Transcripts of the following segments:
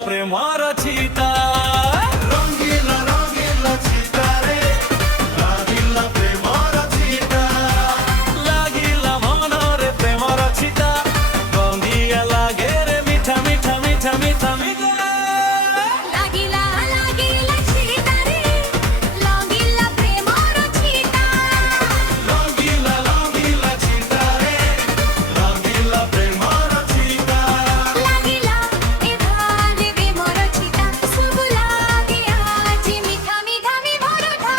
ପ୍ରେମର ଛିଟା ରଙ୍ଗିଲା ରଙ୍ଗିଲା ଛିଟାରେ ଲାଗିଲା ପ୍ରେମର ଛିଟା ଲାଗିଲା ମନରେ ପ୍ରେମର ଛିଟା ଗନ୍ଧିଆ ଲାଗେ ରେ ମିଠା ମିଠା ମିଠା ମିଠା ମିଠା ଲାଗିଲା ଲାଗିଲା ଛିଟାରେ ଲାଗିଲା ପ୍ରେମର ଛିଟା ରଙ୍ଗିଲା ରଙ୍ଗିଲା ଛିଟାରେ ଲାଗିଲା ପ୍ରେମର ଛିଟା ଲାଗିଲା ଏ ଧାରେ ପ୍ରେମର ଛିଟା ସବୁ ଲାଗେ ଆଜି ମିଠା ମିଠା mi ଭରଟା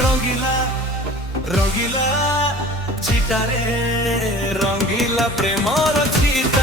ରଙ୍ଗିଲା ରଙ୍ଗିଲା ଛିଟାରେ ରଙ୍ଗିଲା ପ୍ରେମର ଛିଟା